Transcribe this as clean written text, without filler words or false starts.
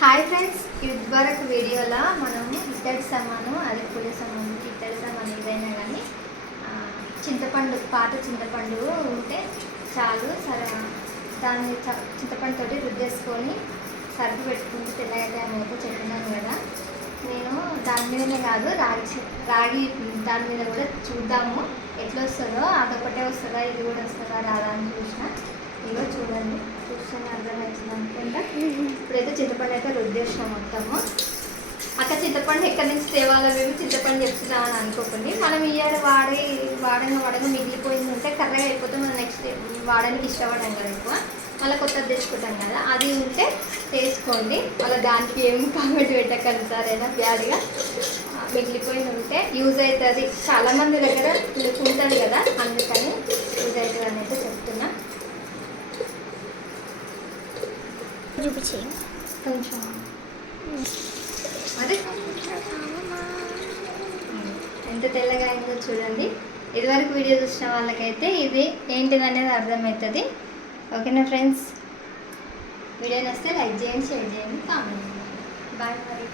Hi friends, ఇదివరకు వీడియోలో మనము ఇత్తడి సామాను అది పులి సామాను ఇత్తడి సామాను ఏదైనా కానీ చింతపండు పాత చింతపండు ఉంటే చాలు సరే దాన్ని చింతపండు తోటి రుద్దేసుకొని సర్దు పెట్టుకుంటూ తెల్లగైతే అని చెప్పినాను కదా. నేను దాని మీదనే కాదు రాగి దాని మీద కూడా చూద్దాము ఎట్లా వస్తుందో, అదొకటే వస్తుందా ఇది కూడా వస్తుందా రాదా అని చూసిన. ఇవో చూడండి, చూస్తేనే అర్థమవుతుంది అనుకుంటా. ఇప్పుడైతే చింతపండు అయితే రుద్దేసినాం మొత్తము. అక్క చింతపండు ఎక్కడి నుంచి తేవాలో మేము చింతపండు చెప్తున్నా అని అనుకోకండి. మనం ఇయ్యాడు వాడగా మిగిలిపోయింది ఉంటే కర్రగా అయిపోతే మనం నెక్స్ట్ వాడడానికి ఇష్టపడాం కదా, ఎక్కువ మళ్ళీ కొత్తది తెచ్చుకుంటాం కదా. అది ఉంటే వేసుకోండి, మళ్ళీ దానికి ఏమి కామెంట్ పెట్టకండి సార్. అయినా బ్యాడ్గా మిగిలిపోయింది ఉంటే యూజ్ అవుతుంది. చాలామంది దగ్గర ఉంటుంది కదా, అందుకని యూజ్ అవుతుంది అని అయితే చెప్తున్నా. చూపించి కొంచెం అదే ఎంత తెల్లగా అయిందో చూడండి. ఇదివరకు వీడియో చూసిన వాళ్ళకైతే ఇది ఏంటిదనేది అర్థమవుతుంది. ఓకేనా ఫ్రెండ్స్, వీడియో నచ్చితే లైక్ చేయండి, షేర్ చేయండి, కామెంట్ చేయండి. బాయ్ మరి.